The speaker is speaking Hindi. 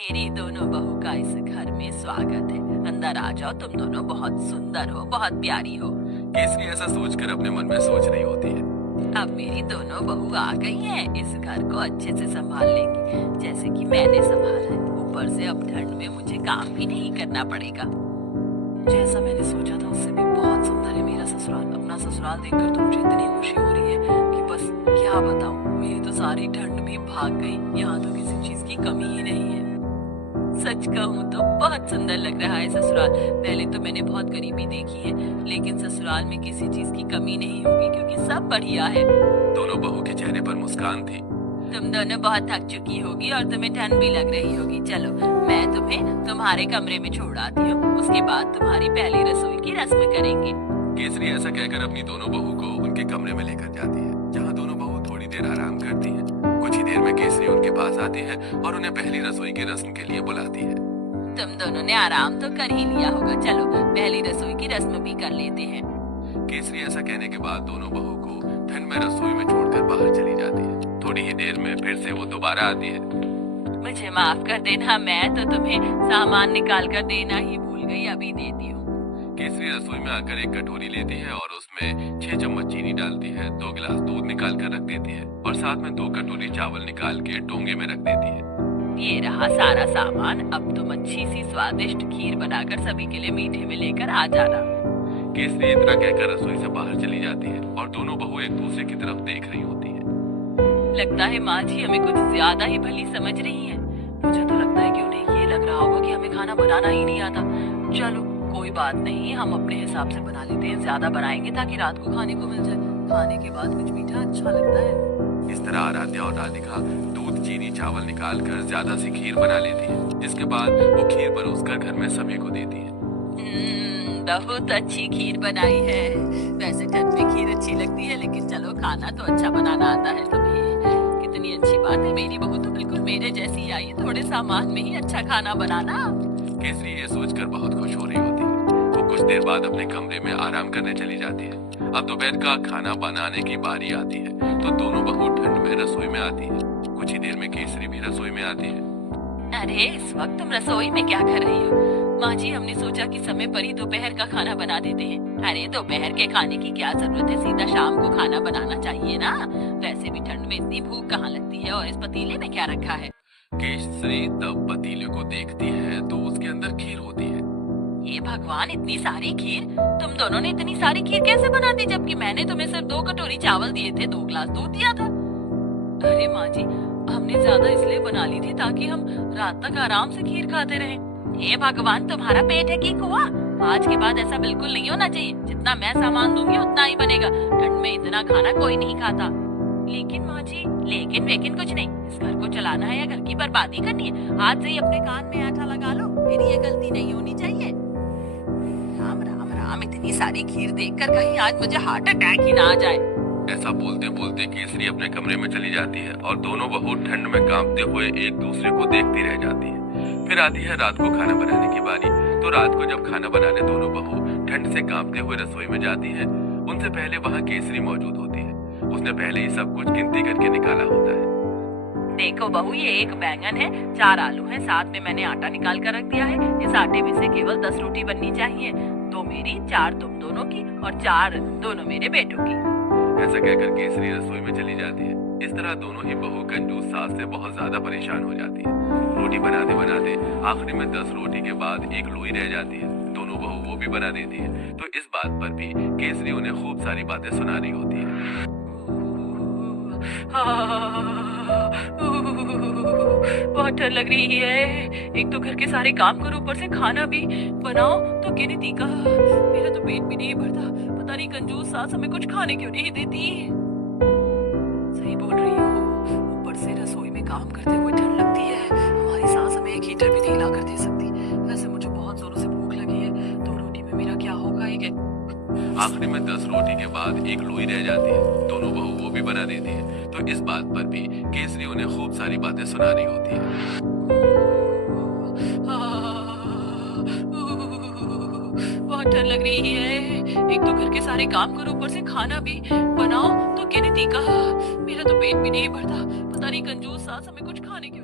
मेरी दोनों बहू का इस घर में स्वागत है। अंदर आ जाओ, तुम दोनों बहुत सुंदर हो, बहुत प्यारी हो। केसरी ऐसा सोचकर अपने मन में सोच रही होती है। अब मेरी दोनों बहू आ गई हैं, इस घर को अच्छे से संभाल लेंगी जैसे कि मैंने संभाला है। ऊपर से अब ठंड में मुझे काम भी नहीं करना पड़ेगा। जैसा मैंने सोचा था उससे भी बहुत सुंदर है मेरा ससुराल। अपना ससुराल देखकर तो मुझे इतनी खुशी हो रही है कि बस क्या बताऊं। मेरी तो सारी ठंड भी भाग गई। यहाँ तो किसी चीज की कमी ही नहीं है। सच कहूँ तो बहुत सुंदर लग रहा है ससुराल। पहले तो मैंने बहुत गरीबी देखी है, लेकिन ससुराल में किसी चीज की कमी नहीं होगी क्योंकि सब बढ़िया है। दोनों बहू के चेहरे पर मुस्कान थी। तुम दोनों बहुत थक चुकी होगी और तुम्हें ठंड भी लग रही होगी। चलो मैं तुम्हें तुम्हारे कमरे में छोड़ आती हूँ, उसके बाद तुम्हारी पहली रसोई की रस्म करेंगे। केसरी ऐसा कहकर अपनी दोनों बहू को उनके कमरे में लेकर जाती है, जहाँ दोनों बहू थोड़ी देर आराम करती है। कुछ ही देर में केसरी उनके पास आती है और उन्हें पहली रसोई की रस्म के लिए बुलाती है। तुम दोनों ने आराम तो कर ही लिया होगा, चलो पहली रसोई की रस्म भी कर लेते हैं। केसरी ऐसा कहने के बाद दोनों बहू को ठंड में रसोई में छोड़कर बाहर चली जाती है। थोड़ी ही देर में फिर से वो दोबारा आती है। मुझे माफ कर देना, मैं तो तुम्हें सामान निकाल कर देना ही भूल गई, अभी देती हूँ। केसरी रसोई में आकर एक कटोरी लेती है और उसमें 6 चम्मच चीनी डालती है, 2 गिलास दूध निकाल कर रख देती है और साथ में 2 कटोरी चावल निकाल के डोंगे में रख देती है। ये रहा सारा सामान। अब तुम अच्छी सी स्वादिष्ट खीर बनाकर सभी के लिए मीठे में लेकर आ जाना। केसरी इतना कहकर रसोई से बाहर चली जाती है और दोनों बहू एक दूसरे की तरफ देख रही होती है। लगता है माँ जी हमें कुछ ज्यादा ही भली समझ रही हैं। मुझे तो लगता है कि उन्हें ये लग रहा होगा कि हमें खाना बनाना ही नहीं आता। चलो कोई बात नहीं, हम अपने हिसाब से बना लेते हैं। ज्यादा बनाएंगे ताकि रात को खाने को मिल जाए। खाने के बाद कुछ मीठा अच्छा लगता है। इस तरह आराध्या और राधिका दूध चीनी चावल निकाल कर ज्यादा सी खीर बना लेती है, जिसके बाद वो खीर परोसकर घर में सभी को देती है। बहुत अच्छी खीर बनाई है। वैसे ठंड में खीर अच्छी लगती है, लेकिन चलो खाना तो अच्छा बनाना आता है तुम्हें। कितनी अच्छी बात है, मेरी बहू तो बिल्कुल मेरे जैसी आई है। थोड़े सामान में ही अच्छा खाना बनाना। केसरी ये सोचकर बहुत खुश हो रही होती है। वो कुछ देर बाद अपने कमरे में आराम करने चली जाती है। अब दोपहर का खाना बनाने की बारी आती है, तो दोनों बहू ठंड में रसोई में आती है। कुछ ही देर में केसरी भी रसोई में आती है। अरे इस वक्त तुम रसोई में क्या कर रही हो? माँ जी हमने सोचा कि समय पर ही दोपहर का खाना बना देते हैं। अरे दोपहर के खाने की क्या जरूरत है, सीधा शाम को खाना बनाना चाहिए ना। वैसे भी ठंड में इतनी भूख कहाँ लगती है। और इस पतीले में क्या रखा है? केसरी तब पतीले को देखती है तो उसके अंदर खीर होती है। ये भगवान, इतनी सारी खीर! तुम दोनों ने इतनी सारी खीर कैसे बना दी, जबकि मैंने तुम्हें सिर्फ 2 कटोरी चावल दिए थे, 2 गिलास दूध दिया था। अरे माँ जी, हमने ज्यादा इसलिए बना ली थी ताकि हम रात तक आराम से खीर खाते रहें। हे भगवान, तुम्हारा पेट है कि कुआं? आज के बाद ऐसा बिल्कुल नहीं होना चाहिए। जितना मैं सामान दूंगी उतना ही बनेगा। ठंड में इतना खाना कोई नहीं खाता। लेकिन माँ जी, लेकिन वेकिन कुछ नहीं। इस घर को चलाना है या घर की बर्बादी करनी है? आज से ही अपने कान में आटा लगा लो, फिर ये गलती नहीं होनी चाहिए। राम राम राम, इतनी सारी खीर देखकर कहीं आज मुझे हार्ट अटैक ही ना आ जाए। ऐसा बोलते बोलते केसरी अपने कमरे में चली जाती है और दोनों बहू ठंड में कांपते हुए एक दूसरे को देखती रह जाती है। फिर आती है रात को खाना बनाने की बारी। तो रात को जब खाना बनाने दोनों बहू ठंड से कांपते हुए रसोई में जाती है, उनसे पहले वहाँ केसरी मौजूद होती है। उसने पहले ही सब कुछ गिनती करके निकाला होता है। देखो बहू, ये 1 बैंगन है, 4 आलू है, साथ में मैंने आटा निकाल कर रख दिया है। इस आटे में से केवल 10 रोटी बननी चाहिए। 2 मेरी, 4 तुम दोनों की और 4 दोनों मेरे बेटों की। ऐसा कहकर केसरी रसोई में चली जाती है। इस तरह दोनों ही बहू कंजूस सास से बहुत ज्यादा परेशान हो जाती है। रोटी बनाते बनाते आखिरी में 10 रोटी के बाद एक लोई रह जाती है। दोनों बहू वो भी बना देती है। तो इस बात पर भी केसरी उन्हें खूब सारी बातें सुना रही होती है। बहुत डर लग रही है। एक तो घर के सारे काम करो, ऊपर से खाना भी बनाओ तो गिनती का। मेरा तो पेट भी नहीं भरता। पता नहीं कंजूस सास हमें कुछ खाने क्यों नहीं देती। सही बोल रही हो, ऊपर से रसोई में काम करते हुए ठंड लगती है। हमारी सास हमें एक हीटर भी नहीं ला कर दे सकती। वैसे मुझे बहुत जोरों से भूख लगी है, तो रोटी में मेरा क्या होगा? आखिरी में 10 रोटी के बाद एक लोई रह जाती है। दोनों बहू वो भी बना देती है। तो इस बात पर भी केसरी उन्हें खूब सारी बातें सुना रही होती है। बहुत डर लग रही है। एक तो घर के सारे काम करो, ऊपर से खाना भी बनाओ तो गिनती का। मेरा तो पेट भी नहीं भरता। पता नहीं कंजूस सास हमें कुछ खाने के